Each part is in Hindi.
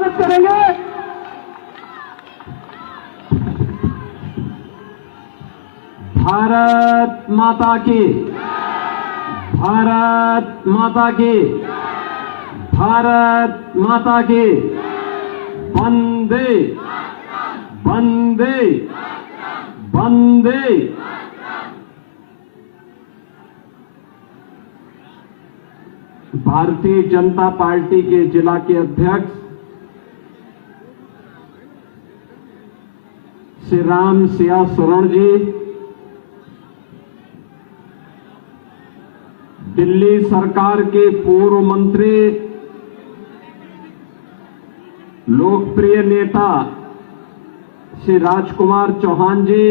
स्वागत करेंगे। भारत माता की, भारत माता की, भारत माता की। वंदे वंदे वंदे। भारतीय जनता पार्टी के जिला के अध्यक्ष श्री राम सिया सोरण जी, दिल्ली सरकार के पूर्व मंत्री, लोकप्रिय नेता श्री राजकुमार चौहान जी,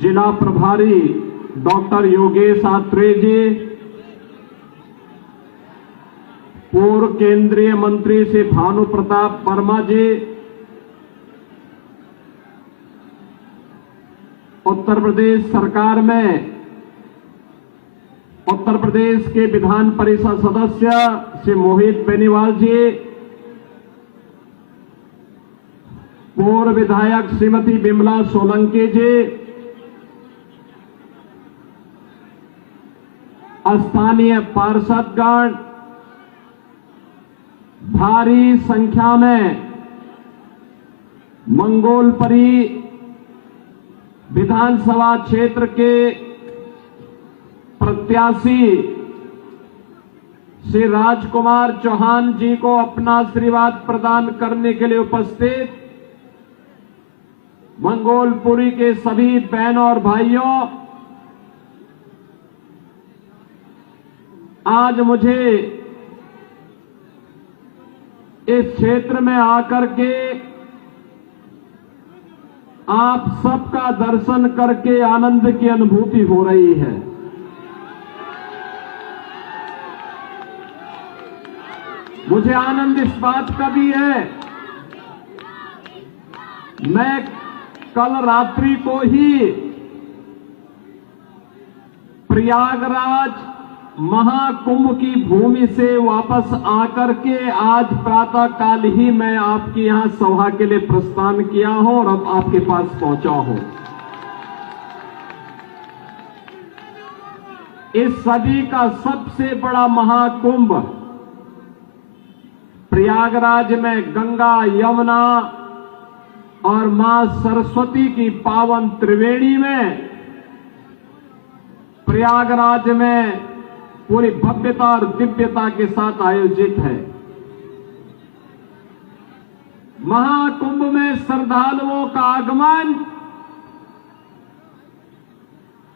जिला प्रभारी डॉक्टर योगेश आत्रेय जी, पूर्व केंद्रीय मंत्री श्री भानु प्रताप वर्मा जी, उत्तर प्रदेश सरकार में उत्तर प्रदेश के विधान परिषद सदस्य श्री मोहित बेनीवाल जी, पूर्व विधायक श्रीमती विमला सोलंकी जी, स्थानीय पार्षदगण, भारी संख्या में मंगोलपरी विधानसभा क्षेत्र के प्रत्याशी श्री राजकुमार चौहान जी को अपना आशीर्वाद प्रदान करने के लिए उपस्थित मंगोलपुरी के सभी बहनों और भाइयों, आज मुझे इस क्षेत्र में आकर के आप सबका दर्शन करके आनंद की अनुभूति हो रही है। मुझे आनंद इस बात का भी है, मैं कल रात्रि को ही प्रयागराज महाकुंभ की भूमि से वापस आकर के आज प्रातः काल ही मैं आपके यहां सभा के लिए प्रस्थान किया हूं और अब आपके पास पहुंचा हूं। इस सदी का सबसे बड़ा महाकुंभ प्रयागराज में गंगा, यमुना और मां सरस्वती की पावन त्रिवेणी में, प्रयागराज में पूरी भव्यता और दिव्यता के साथ आयोजित है। महाकुंभ में श्रद्धालुओं का आगमन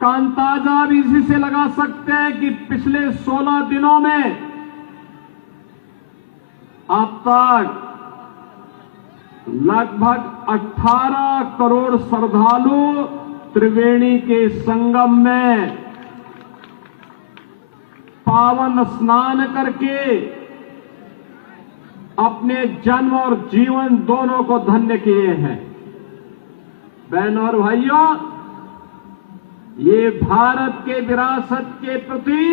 का अंदाजा भी इसी से लगा सकते हैं कि पिछले 16 दिनों में अब तक लगभग 18 करोड़ श्रद्धालु त्रिवेणी के संगम में पावन स्नान करके अपने जन्म और जीवन दोनों को धन्य किए हैं। बहनों और भाइयों, ये भारत के विरासत के प्रति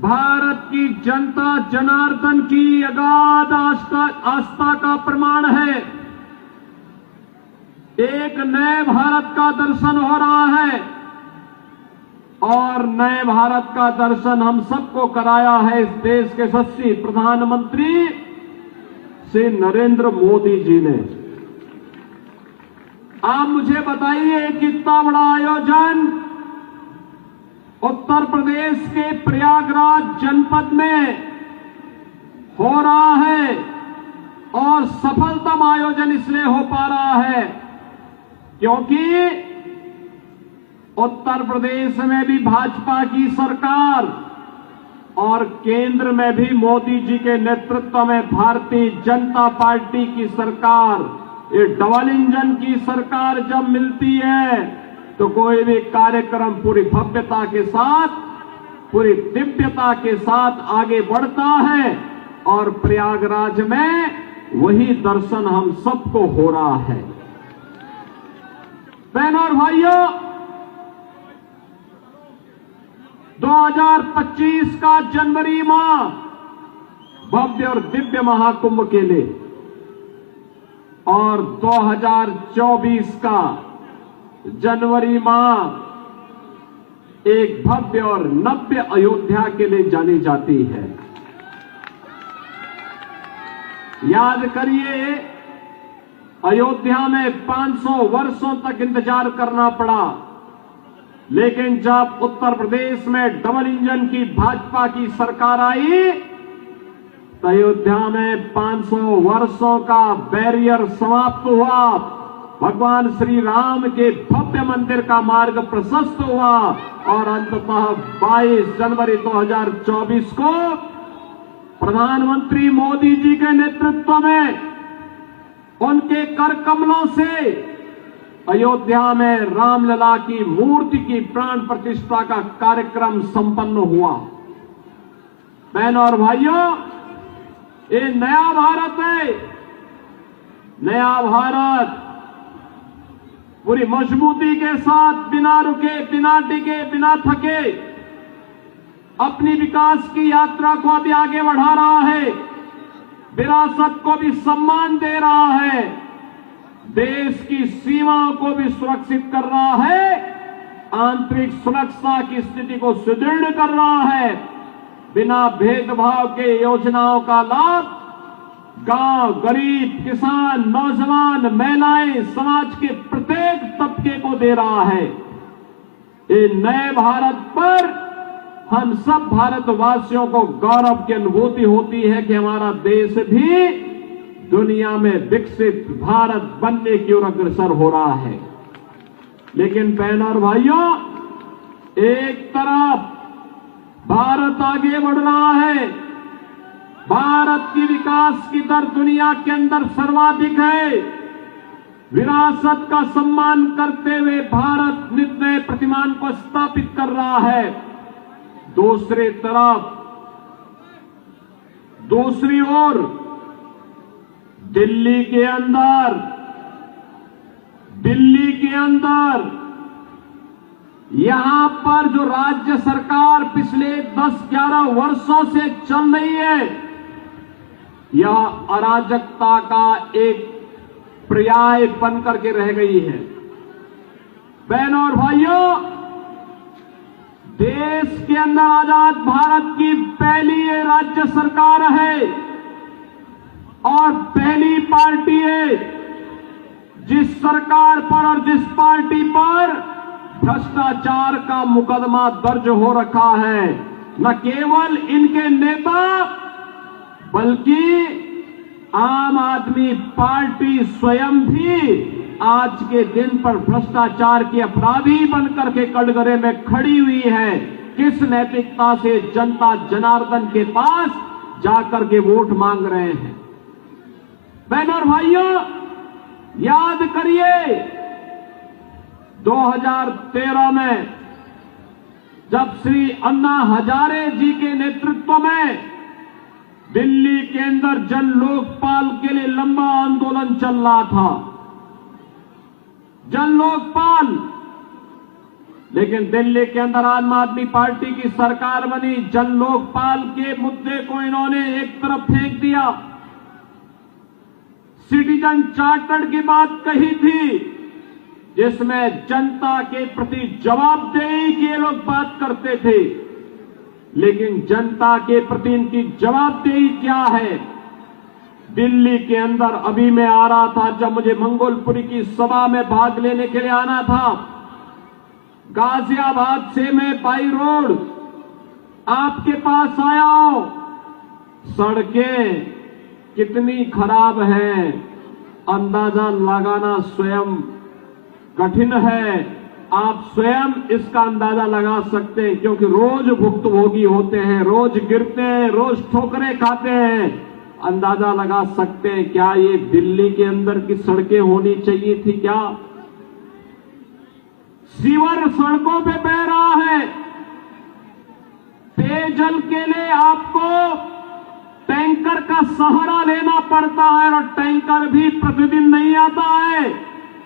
भारत की जनता जनार्दन की अगाध आस्था का प्रमाण है। एक नए भारत का दर्शन हो रहा है और नए भारत का दर्शन हम सबको कराया है इस देश के यशस्वी प्रधानमंत्री श्री नरेंद्र मोदी जी ने। आप मुझे बताइए, कितना बड़ा आयोजन उत्तर प्रदेश के प्रयागराज जनपद में हो रहा है और सफलतम आयोजन इसलिए हो पा रहा है क्योंकि उत्तर प्रदेश में भी भाजपा की सरकार और केंद्र में भी मोदी जी के नेतृत्व में भारतीय जनता पार्टी की सरकार, ये डबल इंजन की सरकार जब मिलती है तो कोई भी कार्यक्रम पूरी भव्यता के साथ, पूरी दिव्यता के साथ आगे बढ़ता है और प्रयागराज में वही दर्शन हम सबको हो रहा है। बहनों और भाइयों, 2025 का जनवरी माह भव्य और दिव्य महाकुंभ के लिए और 2024 का जनवरी माह एक भव्य और नव्य अयोध्या के लिए जानी जाती है। याद करिए, अयोध्या में 500 वर्षों तक इंतजार करना पड़ा, लेकिन जब उत्तर प्रदेश में डबल इंजन की भाजपा की सरकार आई तो अयोध्या में 500 वर्षों का बैरियर समाप्त हुआ। भगवान श्री राम के भव्य मंदिर का मार्ग प्रशस्त हुआ और अंततः 22 जनवरी 2024 को प्रधानमंत्री मोदी जी के नेतृत्व में उनके कर कमलों से अयोध्या में रामलला की मूर्ति की प्राण प्रतिष्ठा का कार्यक्रम संपन्न हुआ। बहनों और भाइयों, ये नया भारत है। नया भारत पूरी मजबूती के साथ, बिना रुके, बिना टिके, बिना थके अपनी विकास की यात्रा को अभी आगे बढ़ा रहा है। विरासत को भी सम्मान दे रहा है, देश की सीमाओं को भी सुरक्षित कर रहा है, आंतरिक सुरक्षा की स्थिति को सुदृढ़ कर रहा है। बिना भेदभाव के योजनाओं का लाभ गांव, गरीब, किसान, नौजवान, महिलाएं, समाज के प्रत्येक तबके को दे रहा है। ये नए भारत पर हम सब भारतवासियों को गौरव की अनुभूति होती है कि हमारा देश भी दुनिया में विकसित भारत बनने की ओर अग्रसर हो रहा है। लेकिन बहनों और भाइयों, एक तरफ भारत आगे बढ़ रहा है, भारत की विकास की दर दुनिया के अंदर सर्वाधिक है, विरासत का सम्मान करते हुए भारत नित नए प्रतिमान को स्थापित कर रहा है। दूसरी तरफ, दूसरी ओर दिल्ली के अंदर यहां पर जो राज्य सरकार पिछले 10-11 वर्षों से चल रही है, यह अराजकता का एक पर्याय बनकर के रह गई है। बहनों और भाइयों, देश के अंदर आजाद भारत की पहली ये राज्य सरकार है और पहली पार्टी है जिस सरकार पर और जिस पार्टी पर भ्रष्टाचार का मुकदमा दर्ज हो रखा है। न केवल इनके नेता बल्कि आम आदमी पार्टी स्वयं भी आज के दिन पर भ्रष्टाचार की अपराधी बनकर के कटघरे में खड़ी हुई है। किस नैतिकता से जनता जनार्दन के पास जाकर के वोट मांग रहे हैं। बहनों और भाइयों, याद करिए 2013 में जब श्री अन्ना हजारे जी के नेतृत्व में दिल्ली के अंदर जन लोकपाल के लिए लंबा आंदोलन चल रहा था, जन लोकपाल, लेकिन दिल्ली के अंदर आम आदमी पार्टी की सरकार बनी। जन लोकपाल के मुद्दे को इन्होंने एक तरफ फेंक दिया। सिटीजन चार्टर की बात कही थी जिसमें जनता के प्रति जवाबदेही की ये लोग बात करते थे, लेकिन जनता के प्रति इनकी जवाबदेही क्या है। दिल्ली के अंदर अभी मैं आ रहा था, जब मुझे मंगोलपुरी की सभा में भाग लेने के लिए आना था, गाजियाबाद से मैं बाई रोड आपके पास आया हूं। सड़कें कितनी खराब है अंदाजा लगाना स्वयं कठिन है। आप स्वयं इसका अंदाजा लगा सकते हैं, क्योंकि रोज भुक्तभोगी होते हैं, रोज गिरते हैं, रोज ठोकरें खाते हैं। अंदाजा लगा सकते हैं क्या ये दिल्ली के अंदर की सड़कें होनी चाहिए थी क्या? सीवर सड़कों पे बह रहा है। पेयजल के लिए आपको टैंकर का सहारा लेना पड़ता है और टैंकर भी प्रतिदिन नहीं आता है,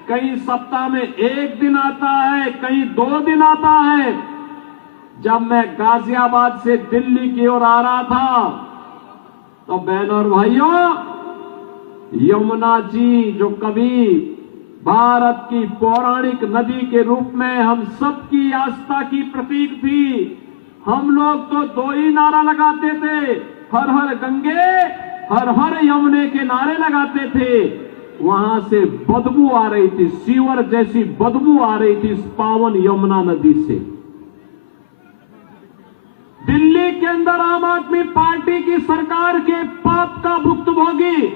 कहीं सप्ताह में 1 दिन आता है, कहीं 2 दिन आता है। जब मैं गाजियाबाद से दिल्ली की ओर आ रहा था, तो बहनों और भाइयों, यमुना जी जो कभी भारत की पौराणिक नदी के रूप में हम सबकी आस्था की प्रतीक थी, हम लोग तो दो ही नारा लगाते थे, हर हर गंगे हर हर यमुने के नारे लगाते थे। वहां से बदबू आ रही थी, सीवर जैसी बदबू आ रही थी इस पावन यमुना नदी से। दिल्ली के अंदर आम आदमी पार्टी की सरकार के पाप का भुक्तभोगी,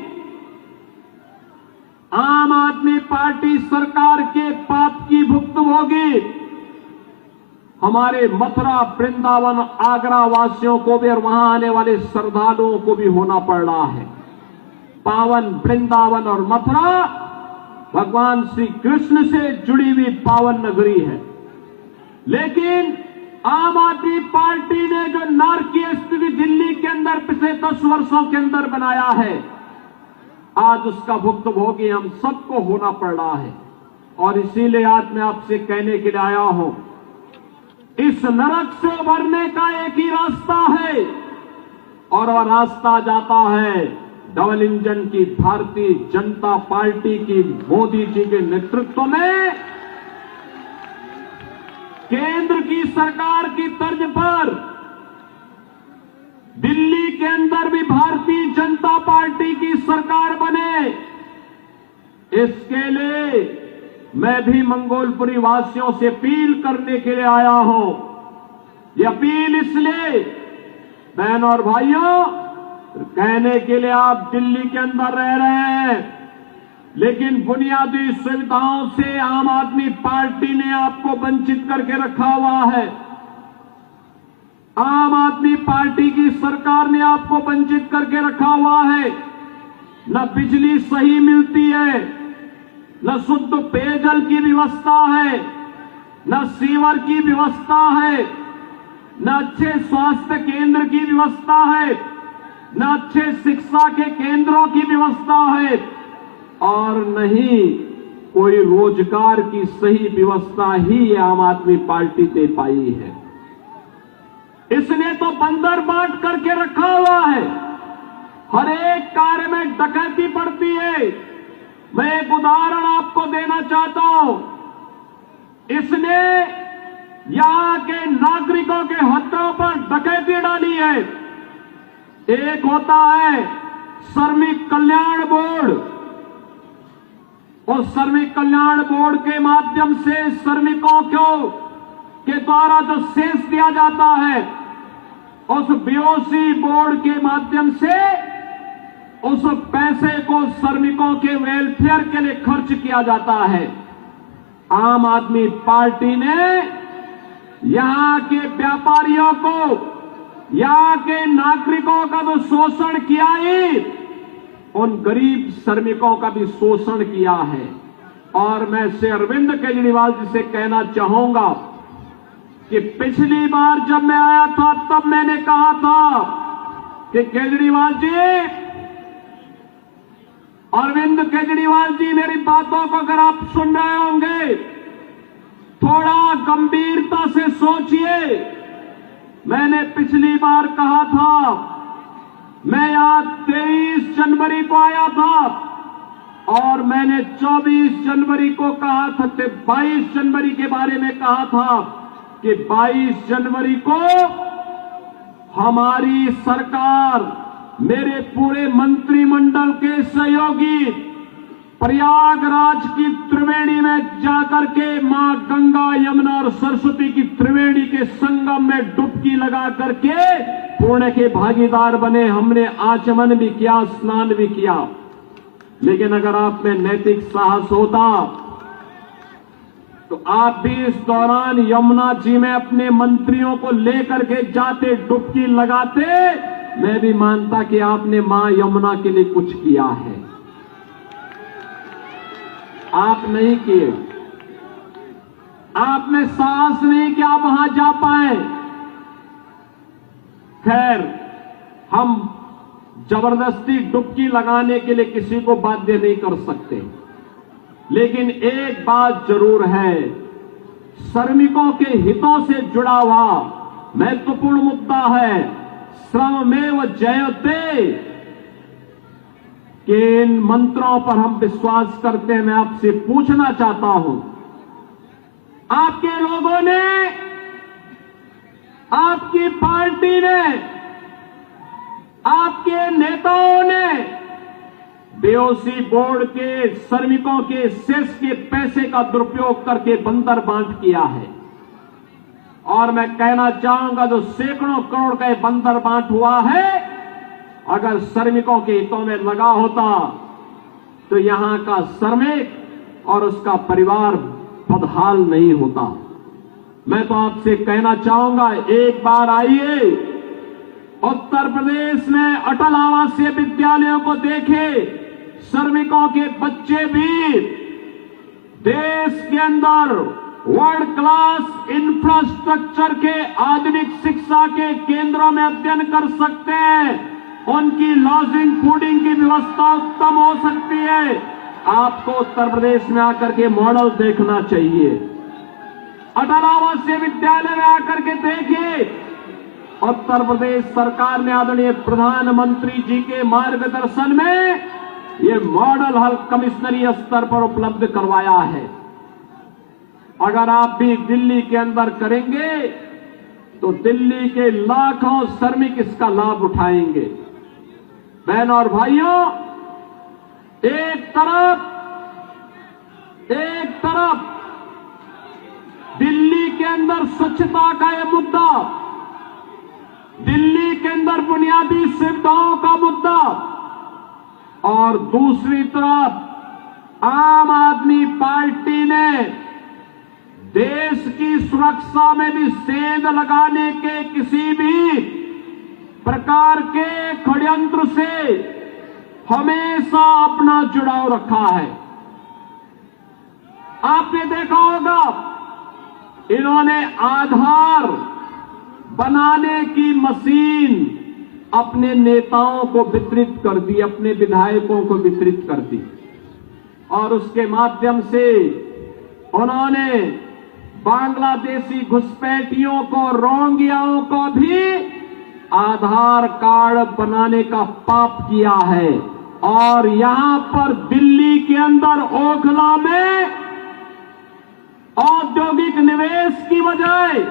आम आदमी पार्टी सरकार के पाप की भुक्तभोगी हमारे मथुरा, वृंदावन, आगरा वासियों को भी और वहां आने वाले श्रद्धालुओं को भी होना पड़ रहा है। पावन वृंदावन और मथुरा भगवान श्री कृष्ण से जुड़ी हुई पावन नगरी है, लेकिन आम आदमी पार्टी ने जो नारकीय स्थिति दिल्ली के अंदर पिछले 10 वर्षों के अंदर बनाया है, आज उसका भुक्तभोगी हम सबको होना पड़ रहा है। और इसीलिए आज मैं आपसे कहने के लिए आया हूं, इस नरक से उभरने का एक ही रास्ता है, और वह रास्ता जाता है डबल इंजन की भारतीय जनता पार्टी की मोदी जी के नेतृत्व में केंद्र की सरकार की तर्ज पर दिल्ली के अंदर भी भारतीय जनता पार्टी की सरकार बने। इसके लिए मैं भी मंगोलपुरी वासियों से अपील करने के लिए आया हूं। ये अपील इसलिए, बहनों और भाइयों, कहने के लिए आप दिल्ली के अंदर रह रहे हैं, लेकिन बुनियादी सुविधाओं से आम आदमी पार्टी ने आपको वंचित करके रखा हुआ है। आम आदमी पार्टी की सरकार ने आपको वंचित करके रखा हुआ है। न बिजली सही मिलती है, न शुद्ध पेयजल की व्यवस्था है, न सीवर की व्यवस्था है, न अच्छे स्वास्थ्य केंद्र की व्यवस्था है, न अच्छे शिक्षा के केंद्रों की व्यवस्था है, और नहीं कोई रोजगार की सही व्यवस्था ही आम आदमी पार्टी दे पाई है। इसने तो बंदर बांट करके रखा हुआ है, हर एक कार्य में डकैती पड़ती है। मैं एक उदाहरण आपको देना चाहता हूं। इसने यहां के नागरिकों के हकों पर डकैती डाली है। एक होता है श्रमिक कल्याण बोर्ड, और श्रमिक कल्याण बोर्ड के माध्यम से श्रमिकों को के द्वारा जो सेस दिया जाता है, उस बीओसी बोर्ड के माध्यम से उस पैसे को श्रमिकों के वेलफेयर के लिए खर्च किया जाता है। आम आदमी पार्टी ने यहां के व्यापारियों को, यहां के नागरिकों का तो शोषण किया ही, उन गरीब श्रमिकों का भी शोषण किया है। और मैं श्री अरविंद केजरीवाल जी से कहना चाहूंगा कि पिछली बार जब मैं आया था तब मैंने कहा था कि केजरीवाल जी, अरविंद केजरीवाल जी, मेरी बातों को अगर आप सुन रहे होंगे, थोड़ा गंभीरता से सोचिए। मैंने पिछली बार कहा था, मैं यहां 23 जनवरी को आया था, और मैंने 24 जनवरी को कहा था, 22 जनवरी के बारे में कहा था कि 22 जनवरी को हमारी सरकार, मेरे पूरे मंत्रिमंडल के सहयोगी प्रयागराज की त्रिवेणी में जाकर के मां गंगा, यमुना और सरस्वती की त्रिवेणी के संगम में डुबकी लगा करके पुण्य के भागीदार बने। हमने आचमन भी किया, स्नान भी किया। लेकिन अगर आप में नैतिक साहस होता तो आप भी इस दौरान यमुना जी में अपने मंत्रियों को लेकर के जाते, डुबकी लगाते। मैं भी मानता कि आपने मां यमुना के लिए कुछ किया है। आप नहीं किए, आपने साहस नहीं कि आप वहां जा पाए। खैर, हम जबरदस्ती डुबकी लगाने के लिए किसी को बाध्य नहीं कर सकते, लेकिन एक बात जरूर है, श्रमिकों के हितों से जुड़ा हुआ महत्वपूर्ण मुद्दा है श्रममेव जयते के इन मंत्रों पर हम विश्वास करते हैं। मैं आपसे पूछना चाहता हूं, आपके लोगों ने, आपकी पार्टी ने, आपके नेताओं ने बीओसी बोर्ड के श्रमिकों के सेस के पैसे का दुरुपयोग करके बंदर बांट किया है। और मैं कहना चाहूंगा, जो सैकड़ों करोड़ का बंदर बांट हुआ है, अगर श्रमिकों के हितों में लगा होता तो यहां का श्रमिक और उसका परिवार बदहाल नहीं होता। मैं तो आपसे कहना चाहूंगा, एक बार आइए उत्तर प्रदेश में अटल आवासीय विद्यालयों को देखें। श्रमिकों के बच्चे भी देश के अंदर वर्ल्ड क्लास इंफ्रास्ट्रक्चर के आधुनिक शिक्षा के केंद्रों में अध्ययन कर सकते हैं। उनकी लॉजिंग फूडिंग की व्यवस्था उत्तम हो सकती है। आपको उत्तर प्रदेश में आकर के मॉडल देखना चाहिए। अटल आवासीय विद्यालय में आकर के देखिए, उत्तर प्रदेश सरकार ने आदरणीय प्रधानमंत्री जी के मार्गदर्शन में ये मॉडल हल कमिश्नरी स्तर पर उपलब्ध करवाया है। अगर आप भी दिल्ली के अंदर करेंगे तो दिल्ली के लाखों श्रमिक इसका लाभ उठाएंगे। बहनों और भाइयों, एक तरफ दिल्ली के अंदर स्वच्छता का यह मुद्दा, दिल्ली के अंदर बुनियादी सुविधाओं का मुद्दा, और दूसरी तरफ आम आदमी पार्टी ने देश की सुरक्षा में भी सेंध लगाने के किसी भी प्रकार के षड्यंत्र से हमेशा अपना जुड़ाव रखा है। आपने देखा होगा, इन्होंने आधार बनाने की मशीन अपने नेताओं को वितरित कर दी, अपने विधायकों को वितरित कर दी, और उसके माध्यम से उन्होंने बांग्लादेशी घुसपैठियों को, रोहिंग्याओं को भी आधार कार्ड बनाने का पाप किया है। और यहां पर दिल्ली के अंदर ओखला में औद्योगिक निवेश की बजाय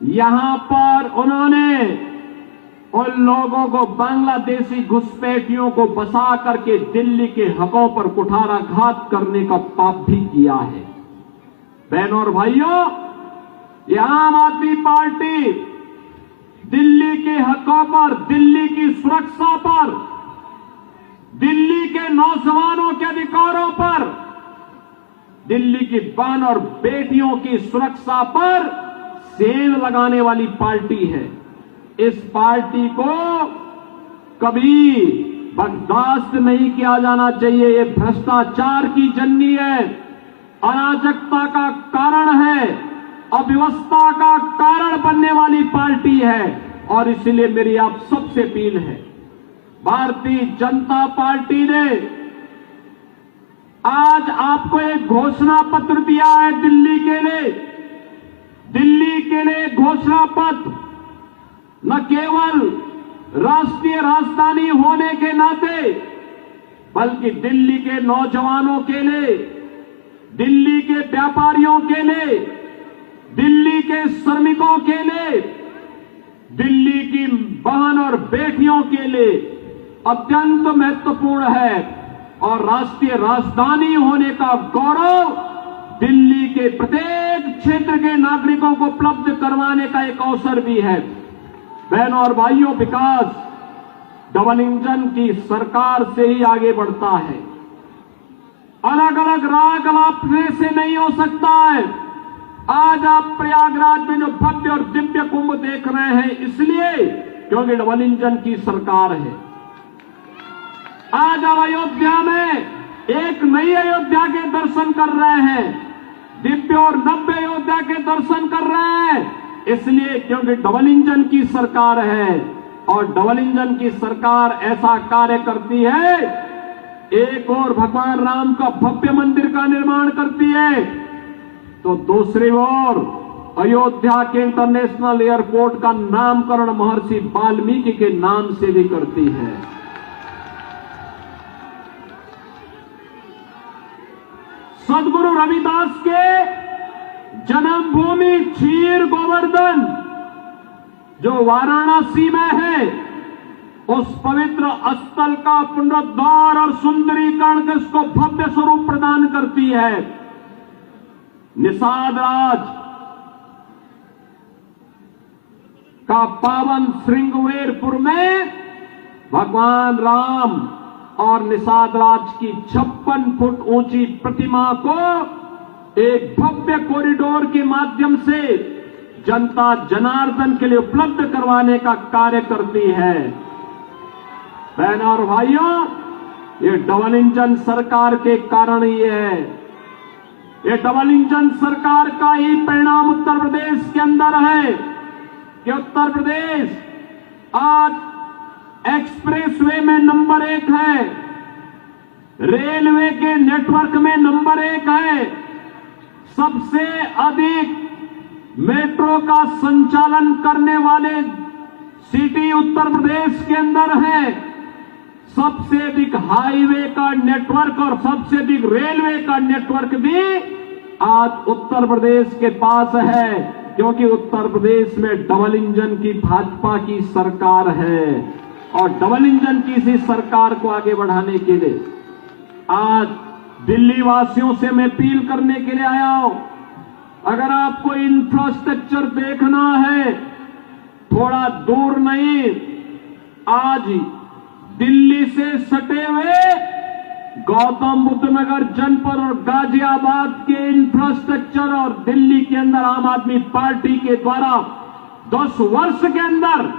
यहां पर उन्होंने उन लोगों को, बांग्लादेशी घुसपैठियों को बसा करके दिल्ली के हकों पर कुठाराघात करने का पाप भी किया है। बहनों और भाइयों, ये आम आदमी पार्टी दिल्ली के हकों पर, दिल्ली की सुरक्षा पर, दिल्ली के नौजवानों के अधिकारों पर, दिल्ली की बहन और बेटियों की सुरक्षा पर सेंध लगाने वाली पार्टी है। इस पार्टी को कभी बर्दाश्त नहीं किया जाना चाहिए। ये भ्रष्टाचार की जननी है, अराजकता का कारण है, अव्यवस्था का कारण बनने वाली पार्टी है। और इसलिए मेरी आप सबसे अपील है, भारतीय जनता पार्टी ने आज आपको एक घोषणा पत्र दिया है दिल्ली के लिए। दिल्ली के लिए घोषणा पत्र न केवल राष्ट्रीय राजधानी होने के नाते, बल्कि दिल्ली के नौजवानों के लिए, दिल्ली के व्यापारियों के लिए, दिल्ली के श्रमिकों के लिए, दिल्ली की बहन और बेटियों के लिए अत्यंत महत्वपूर्ण है। और राष्ट्रीय राजधानी होने का गौरव दिल्ली के प्रत्येक क्षेत्र के नागरिकों को उपलब्ध करवाने का एक अवसर भी है। बहनों और भाइयों, विकास डबल इंजन की सरकार से ही आगे बढ़ता है। अलग अलग राग अलापने से नहीं हो सकता है। आज आप प्रयागराज में जो भव्य और दिव्य कुंभ देख रहे हैं, इसलिए क्योंकि डबल इंजन की सरकार है। आज आप अयोध्या में एक नई अयोध्या के दर्शन कर रहे हैं, दिव्य और नव्य अयोध्या के दर्शन कर रहे हैं, इसलिए क्योंकि डबल इंजन की सरकार है। और डबल इंजन की सरकार ऐसा कार्य करती है, एक और भगवान राम का भव्य मंदिर का निर्माण करती है, तो दूसरी ओर अयोध्या के इंटरनेशनल एयरपोर्ट का नामकरण महर्षि वाल्मीकि के नाम से भी करती है। सदगुरु रविदास के जन्मभूमि क्षीर गोवर्धन जो वाराणसी में है, उस पवित्र स्थल का पुनरुद्धार और सुंदरीकरण इसको भव्य स्वरूप प्रदान करती है। निषाद राज का पावन श्रृंगवेरपुर में भगवान राम और निषाद राज की 56 फुट ऊंची प्रतिमा को एक भव्य कॉरिडोर के माध्यम से जनता जनार्दन के लिए उपलब्ध करवाने का कार्य करती है। बहनों और भाइयों, ये डबल इंजन सरकार के कारण ही है। ये डबल इंजन सरकार का ही परिणाम उत्तर प्रदेश के अंदर है कि उत्तर प्रदेश आज एक्सप्रेसवे में नंबर 1 है, रेलवे के नेटवर्क में नंबर 1 है, सबसे अधिक मेट्रो का संचालन करने वाले सिटी उत्तर प्रदेश के अंदर है, सबसे अधिक हाईवे का नेटवर्क और सबसे अधिक रेलवे का नेटवर्क भी आज उत्तर प्रदेश के पास है, क्योंकि उत्तर प्रदेश में डबल इंजन की भाजपा की सरकार है। और डबल इंजन की इसी सरकार को आगे बढ़ाने के लिए आज दिल्ली वासियों से मैं अपील करने के लिए आया हूं। अगर आपको इंफ्रास्ट्रक्चर देखना है, थोड़ा दूर नहीं, आज दिल्ली से सटे हुए गौतम बुद्ध नगर जनपद और गाजियाबाद के इंफ्रास्ट्रक्चर और दिल्ली के अंदर आम आदमी पार्टी के द्वारा 10 वर्ष के अंदर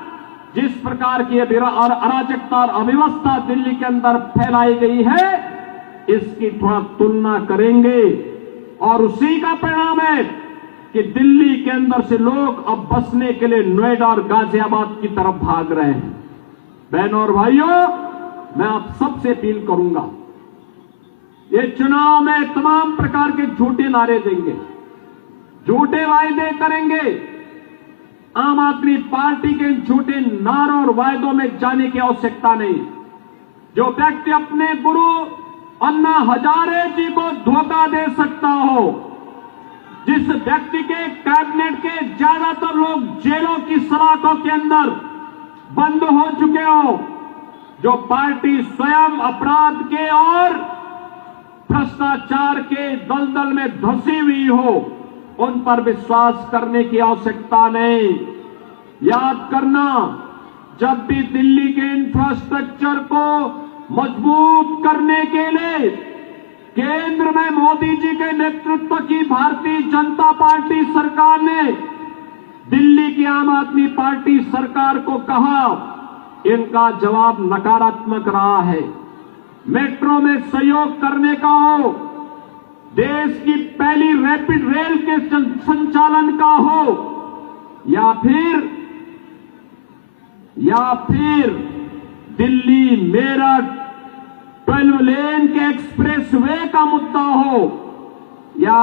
जिस प्रकार की अराजकता और अव्यवस्था दिल्ली के अंदर फैलाई गई है, इसकी थोड़ा तुलना करेंगे और उसी का परिणाम है कि दिल्ली के अंदर से लोग अब बसने के लिए नोएडा और गाजियाबाद की तरफ भाग रहे हैं। बहनों और भाइयों, मैं आप सबसे अपील करूंगा, ये चुनाव में तमाम प्रकार के झूठे नारे देंगे, झूठे वायदे करेंगे। आम आदमी पार्टी के झूठे नारों और वायदों में जाने की आवश्यकता नहीं। जो व्यक्ति अपने गुरु अन्ना हजारे जी को धोखा दे सकता हो, जिस व्यक्ति के कैबिनेट के ज्यादातर लोग जेलों की सलाखों के अंदर बंद हो चुके हो, जो पार्टी स्वयं अपराध के और भ्रष्टाचार के दलदल में धंसी हुई हो, उन पर विश्वास करने की आवश्यकता नहीं। याद करना, जब भी दिल्ली के इंफ्रास्ट्रक्चर को मजबूत करने के लिए केंद्र में मोदी जी के नेतृत्व की भारतीय जनता पार्टी सरकार ने दिल्ली की आम आदमी पार्टी सरकार को कहा, इनका जवाब नकारात्मक रहा है। मेट्रो में सहयोग करने का हो, देश की पहली रैपिड रेल के संचालन का हो, या फिर दिल्ली मेरठ 12 लेन के एक्सप्रेसवे का मुद्दा हो, या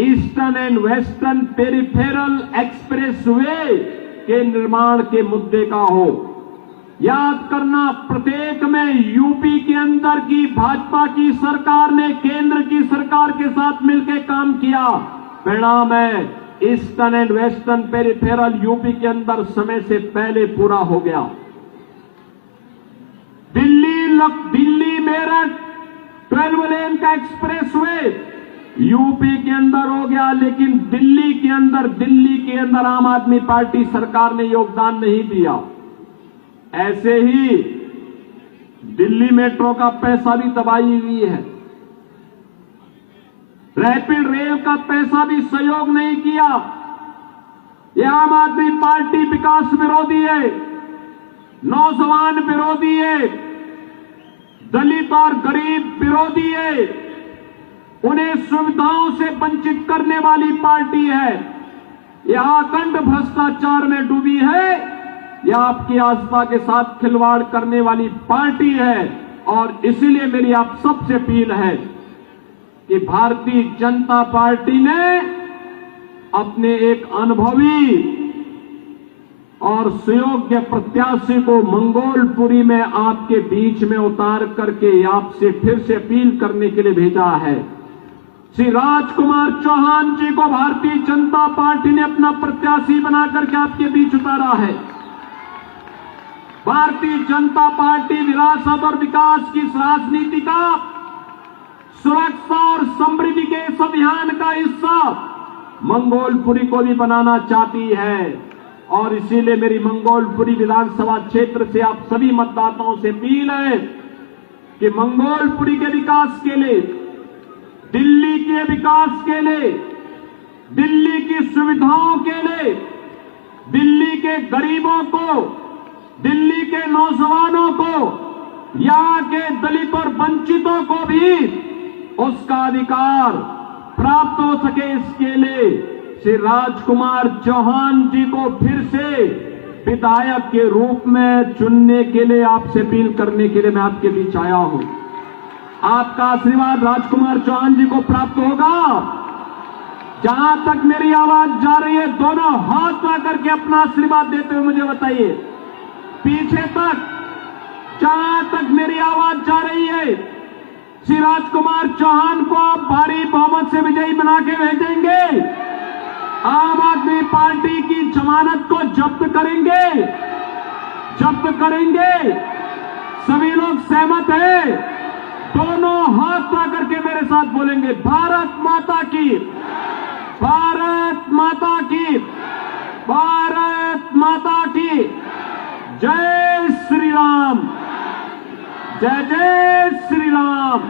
eastern and western peripheral expressway के निर्माण के मुद्दे का हो। याद करना, प्रत्येक में यूपी के अंदर की भाजपा की सरकार ने केंद्र की सरकार के साथ मिलकर काम किया, परिणाम है eastern and western peripheral UP के अंदर समय से पहले पूरा हो गया। दिल्ली मेरठ 12 लेन का एक्सप्रेसवे यूपी के अंदर हो गया, लेकिन दिल्ली के अंदर आम आदमी पार्टी सरकार ने योगदान नहीं दिया। ऐसे ही दिल्ली मेट्रो का पैसा भी दबाई हुई है, रैपिड रेल का पैसा भी सहयोग नहीं किया। यह आम आदमी पार्टी विकास विरोधी है, नौजवान विरोधी है, दलित और गरीब विरोधी है, उन्हें सुविधाओं से वंचित करने वाली पार्टी है। यह अखंड भ्रष्टाचार में डूबी है, यह आपकी आस्था के साथ खिलवाड़ करने वाली पार्टी है। और इसीलिए मेरी आप सबसे अपील है कि भारतीय जनता पार्टी ने अपने एक अनुभवी और सुयोग्य प्रत्याशी को मंगोलपुरी में आपके बीच में उतार करके आपसे फिर से अपील करने के लिए भेजा है। श्री राजकुमार चौहान जी को भारतीय जनता पार्टी ने अपना प्रत्याशी बना करके आपके बीच उतारा है। भारतीय जनता पार्टी विरासत और विकास की इस राजनीति का, सुरक्षा और समृद्धि के इस अभियान का हिस्सा मंगोलपुरी को भी बनाना चाहती है। और इसीलिए मेरी मंगोलपुरी विधानसभा क्षेत्र से आप सभी मतदाताओं से अपील है कि मंगोलपुरी के विकास के लिए, दिल्ली के विकास के लिए, दिल्ली की सुविधाओं के लिए, दिल्ली के गरीबों को, दिल्ली के नौजवानों को, यहां के दलित और वंचितों को भी उसका अधिकार प्राप्त हो सके, इसके लिए श्री राजकुमार चौहान जी को फिर से विधायक के रूप में चुनने के लिए आपसे अपील करने के लिए मैं आपके बीच आया हूं। आपका आशीर्वाद राजकुमार चौहान जी को प्राप्त होगा। जहां तक मेरी आवाज जा रही है, दोनों हाथ ला करके अपना आशीर्वाद देते हुए मुझे बताइए। पीछे तक, जहां तक मेरी आवाज जा रही है, श्री राजकुमार चौहान को आप भारी बहुमत से विजयी बना के भेजेंगे। आम आदमी पार्टी की जमानत को जब्त करेंगे, जब्त करेंगे। सभी लोग सहमत हैं? दोनों हाथ ला करके मेरे साथ बोलेंगे, भारत माता की, भारत माता की, भारत माता की जय श्री राम, जय जय श्री राम।